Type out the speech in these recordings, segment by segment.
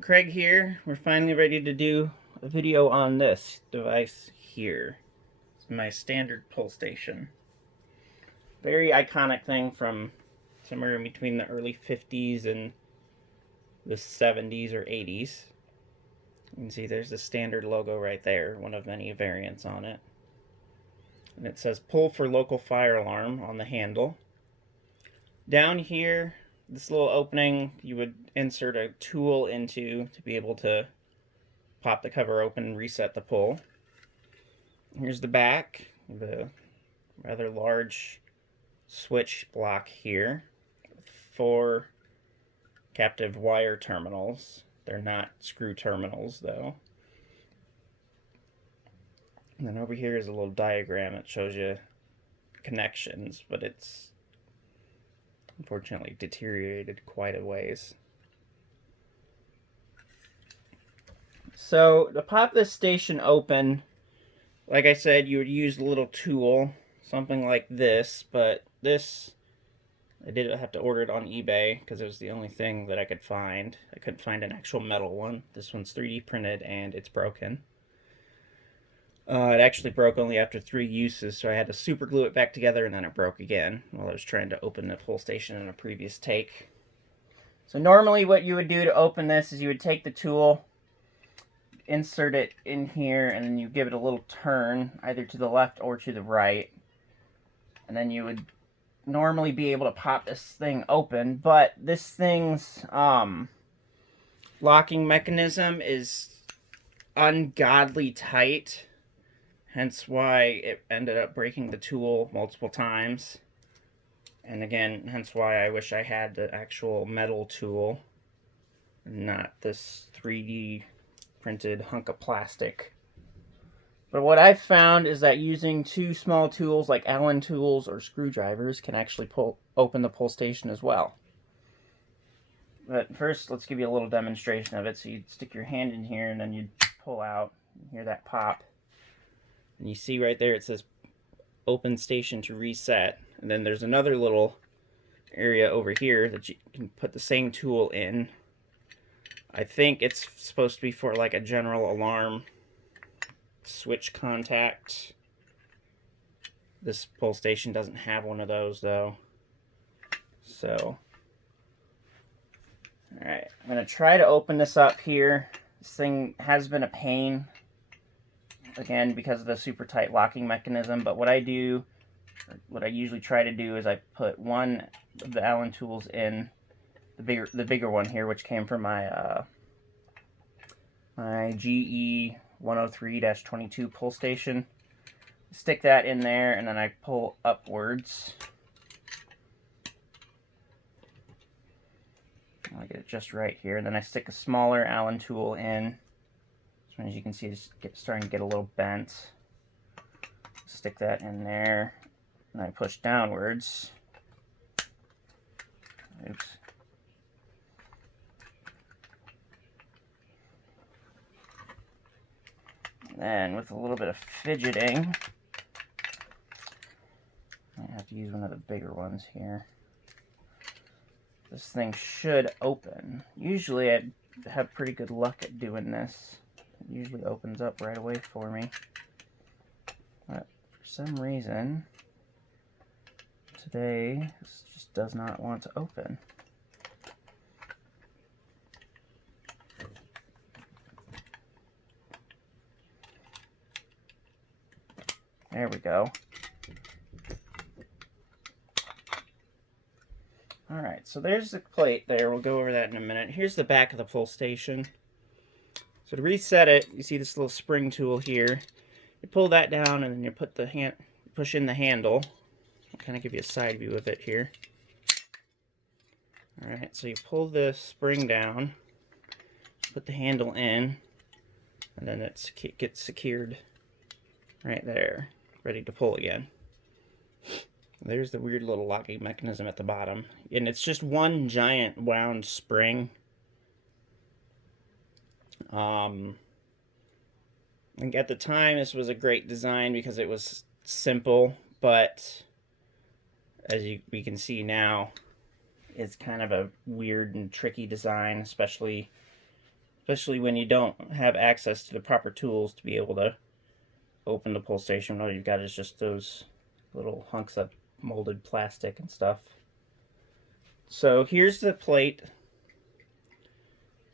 Craig here. We're finally ready to do a video on this device here. It's my standard pull station. Very iconic thing from somewhere in between the early 50s and the 70s or 80s. You can see there's the standard logo right there, one of many variants on it. And it says pull for local fire alarm on the handle. Down here, this little opening, you would insert a tool into to be able to pop the cover open and reset the pull. Here's the back, the rather large switch block here. 4 captive wire terminals. They're not screw terminals though. And then over here is a little diagram that shows you connections, but it's unfortunately deteriorated quite a ways. So to pop this station open, like I said, you would use a little tool, something like this, but this, I did have to order it on eBay because it was the only thing that I could find. I couldn't find an actual metal one. This one's 3D printed and it's broken. It actually broke only after 3 uses, so I had to super glue it back together and then it broke again while I was trying to open the pull station in a previous take. So normally what you would do to open this is you would take the tool, insert it in here, and then you give it a little turn either to the left or to the right, and then you would normally be able to pop this thing open. But this thing's locking mechanism is ungodly tight, hence why it ended up breaking the tool multiple times. And again, hence why I wish I had the actual metal tool, not this 3D printed hunk of plastic. But what I've found is that using 2 small tools like Allen tools or screwdrivers can actually open the pull station as well. But first, let's give you a little demonstration of it. So you'd stick your hand in here and then you'd pull out, you hear that pop. And you see right there it says open station to reset. And then there's another little area over here that you can put the same tool in. I think it's supposed to be for like a general alarm switch contact. This pull station doesn't have one of those though. So, alright, I'm going to try to open this up here. This thing has been a pain, again, because of the super tight locking mechanism, but what I usually try to do is I put one of the Allen tools in the bigger one here, which came from my my GE 103-22 pull station. Stick that in there, and then I pull upwards. I get it just right here, and then I stick a smaller Allen tool in. So as you can see, it's starting to get a little bent. Stick that in there, and I push downwards. Oops. Then with a little bit of fidgeting, I have to use one of the bigger ones here. This thing should open. Usually I have pretty good luck at doing this. It usually opens up right away for me. But for some reason, today this just does not want to open. There we go. Alright, so there's the plate there. We'll go over that in a minute. Here's the back of the pull station. So to reset it, you see this little spring tool here. You pull that down and then you put the push in the handle. I'll kind of give you a side view of it here. Alright, so you pull the spring down, put the handle in, and then it gets secured right there, ready to pull again. There's the weird little locking mechanism at the bottom. And it's just one giant wound spring. I think at the time this was a great design because it was simple, but as we can see now, it's kind of a weird and tricky design, especially especially when you don't have access to the proper tools to be able to open the pull station. All you've got is just those little hunks of molded plastic and stuff. So here's the plate.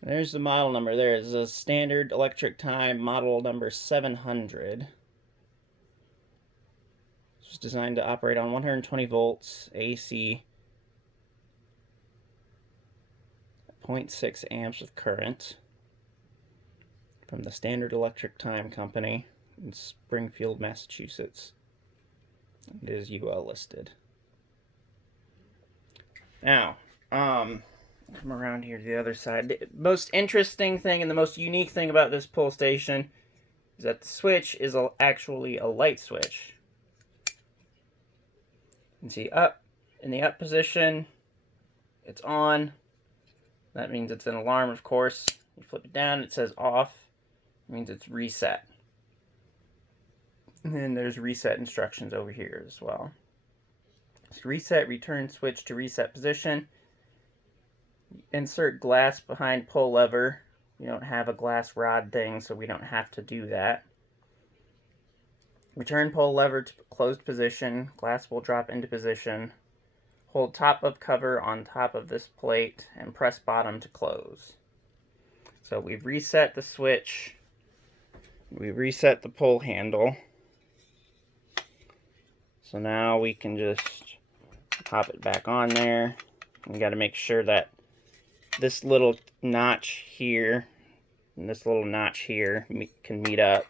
There's the model number. There's a standard electric time model number 700. It's designed to operate on 120 volts AC, 0.6 amps of current, from the Standard Electric Time Company in Springfield, Massachusetts. It is UL listed. Now, come around here to the other side. The most interesting thing and the most unique thing about this pull station is that the switch is actually a light switch. You can see up in the up position, it's on. That means it's an alarm, of course. You flip it down, it says off. It means it's reset. And then there's reset instructions over here as well. So reset, return switch to reset position. Insert glass behind pull lever. We don't have a glass rod thing, so we don't have to do that. Return pull lever to closed position. Glass will drop into position. Hold top of cover on top of this plate and press bottom to close. So we've reset the switch. We reset the pull handle. So now we can just pop it back on there. We got to make sure that this little notch here and this little notch here can meet up.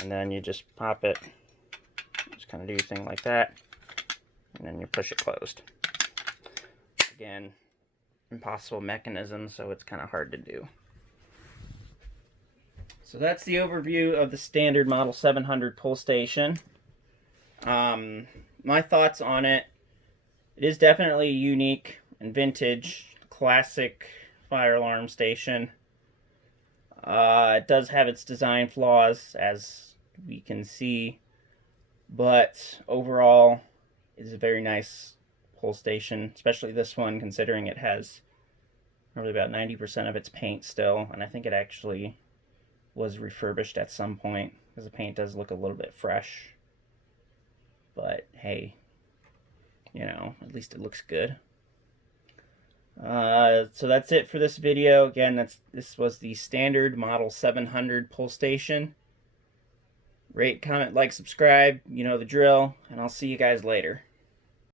And then you just pop it, just kind of do your thing like that, and then you push it closed. Again, impossible mechanism, so it's kind of hard to do. So that's the overview of the standard Model 700 pull station. My thoughts on it: it is definitely unique and vintage, classic fire alarm station. It does have its design flaws, as we can see, but overall it is a very nice pull station, especially this one, considering it has probably about 90% of its paint still, and I think it actually was refurbished at some point, because the paint does look a little bit fresh. But hey, you know, at least it looks good. So that's it for this video. Again, this was the standard Model 700 pull station. Rate, comment, like, subscribe. You know the drill, and I'll see you guys later.